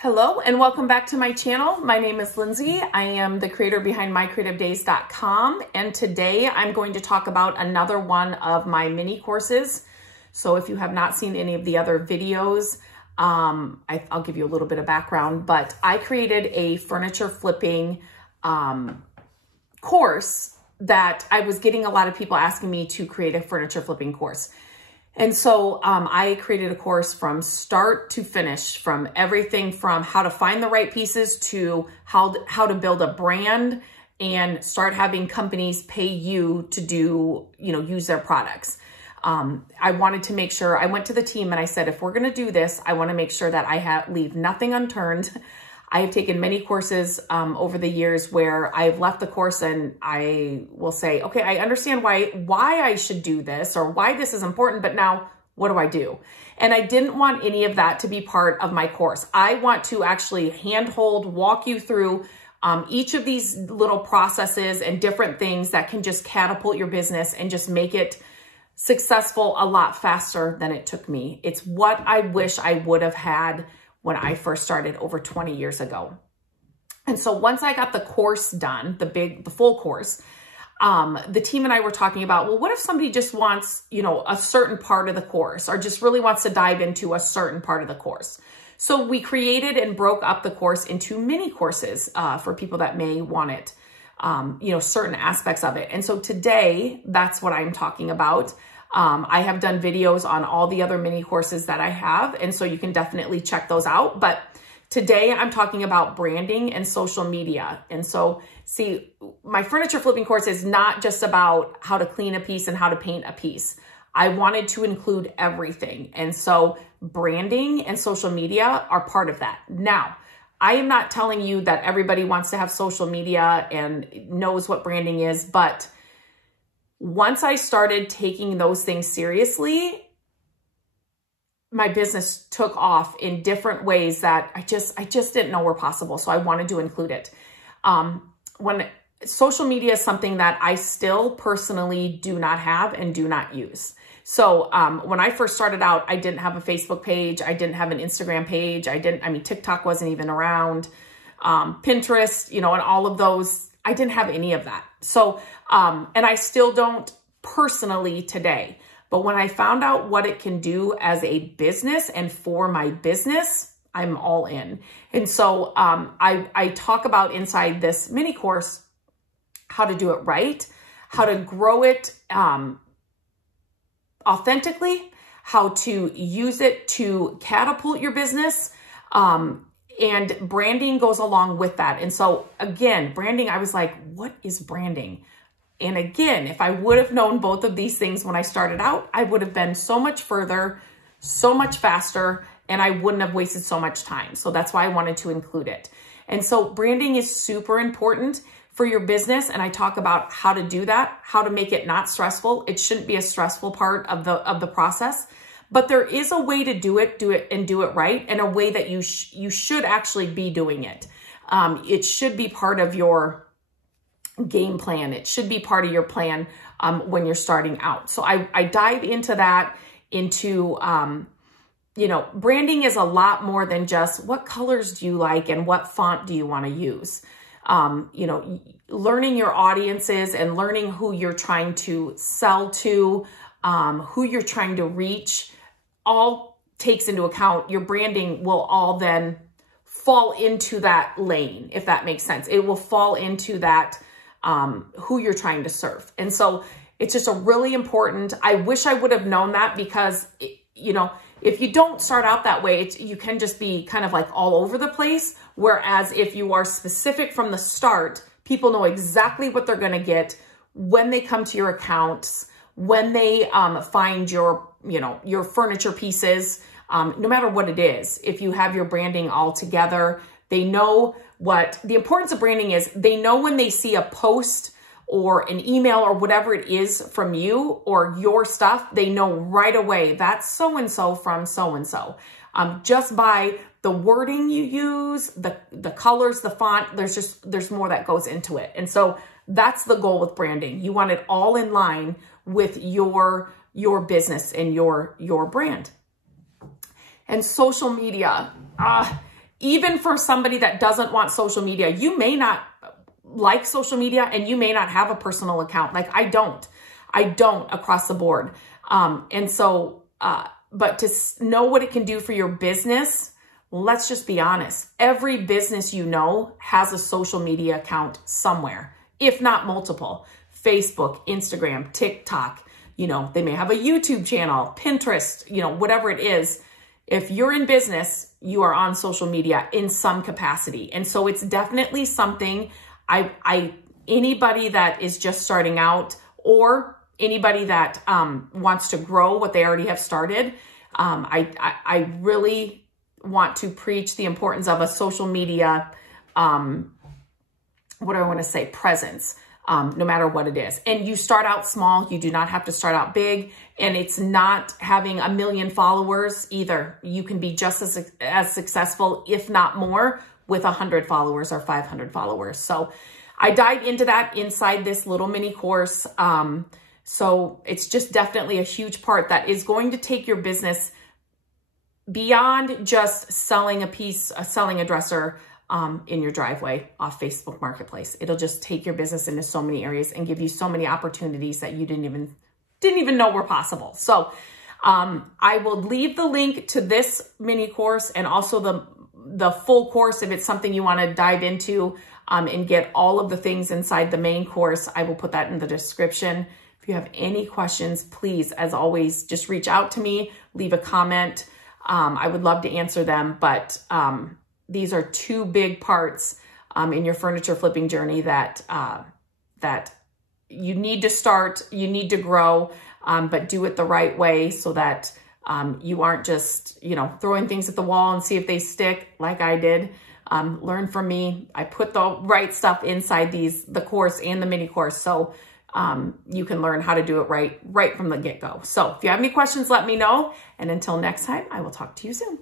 Hello and welcome back to my channel. My name is Lindsay. I am the creator behind mycreativedays.com, and today I'm going to talk about another one of my mini courses. So if you have not seen any of the other videos, I'll give you a little bit of background, but I created a furniture flipping course that I was getting a lot of people asking me to create a furniture flipping course. And so I created a course from start to finish, from everything from how to find the right pieces to how to build a brand and start having companies pay you to use their products. I wanted to make sure, I went to the team and I said, if we're going to do this, I want to make sure that I leave nothing unturned. I have taken many courses over the years where I've left the course and I will say, okay, I understand why I should do this or why this is important, but now what do I do? And I didn't want any of that to be part of my course. I want to actually handhold, walk you through each of these little processes and different things that can just catapult your business and just make it successful a lot faster than it took me. It's what I wish I would have had when I first started over 20 years ago. And so once I got the course done, the full course, the team and I were talking about, well, what if somebody just wants, a certain part of the course or just really wants to dive into a certain part of the course? So we created and broke up the course into mini courses for people that may want it, certain aspects of it. And so today, that's what I'm talking about. I have done videos on all the other mini courses that I have, and so you can definitely check those out. But today I'm talking about branding and social media. And so see, my furniture flipping course is not just about how to clean a piece and how to paint a piece. I wanted to include everything. And so branding and social media are part of that. Now, I am not telling you that everybody wants to have social media and knows what branding is, but once I started taking those things seriously, my business took off in different ways that I just didn't know were possible. So I wanted to include it. When social media is something that I still personally do not have and do not use. So when I first started out, I didn't have a Facebook page. I didn't have an Instagram page. TikTok wasn't even around. Pinterest, and all of those, I didn't have any of that. So, and I still don't personally today, but when I found out what it can do as a business and for my business, I'm all in. And so, I talk about inside this mini course, how to do it right, how to grow it, authentically, how to use it to catapult your business, and branding goes along with that. And so again, branding, I was like, what is branding? And again, if I would have known both of these things when I started out, I would have been so much further, so much faster, and I wouldn't have wasted so much time. So that's why I wanted to include it. And so branding is super important for your business. And I talk about how to do that, how to make it not stressful. It shouldn't be a stressful part of the process. But there is a way to do it right, and a way that you should actually be doing it. It should be part of your game plan. It should be part of your plan when you're starting out. So I dive into that, branding is a lot more than just what colors do you like and what font do you want to use. Learning your audiences and learning who you're trying to sell to, who you're trying to reach, all takes into account. Your branding will all then fall into that lane, if that makes sense. It will fall into that, who you're trying to serve. And so it's just a really important, I wish I would have known that, because, if you don't start out that way, you can just be kind of like all over the place. Whereas if you are specific from the start, people know exactly what they're going to get when they come to your accounts, when they find your furniture pieces, no matter what it is. If you have your branding all together, they know what the importance of branding is. They know when they see a post or an email or whatever it is from you or your stuff, they know right away that's so-and-so from so-and-so. Just by the wording you use, the colors, the font, there's more that goes into it. And so that's the goal with branding. You want it all in line with your business and your brand. And social media, even for somebody that doesn't want social media, you may not like social media and you may not have a personal account. Like I don't across the board. And so, but to know what it can do for your business, let's just be honest. Every business you know has a social media account somewhere, if not multiple. Facebook, Instagram, TikTok, you know, they may have a YouTube channel, Pinterest, you know, whatever it is. If you're in business, you are on social media in some capacity. And so it's definitely something anybody that is just starting out or anybody that wants to grow what they already have started, I really want to preach the importance of a social media, what do I want to say, presence. No matter what it is. And you start out small, you do not have to start out big, and it's not having 1 million followers either. You can be just as successful, if not more, with 100 followers or 500 followers. So I dive into that inside this little mini course. So it's just definitely a huge part that is going to take your business beyond just selling selling a dresser in your driveway off Facebook Marketplace. It'll just take your business into so many areas and give you so many opportunities that you didn't even know were possible. So I will leave the link to this mini course and also the full course if it's something you want to dive into and get all of the things inside the main course. I will put that in the description. If you have any questions, please, as always, just reach out to me, leave a comment. I would love to answer them, but these are two big parts in your furniture flipping journey that you need to start, you need to grow, but do it the right way so that you aren't just, you know, throwing things at the wall and see if they stick like I did. Learn from me. I put the right stuff inside the course and the mini course. So you can learn how to do it right from the get-go. So if you have any questions, let me know. And until next time, I will talk to you soon.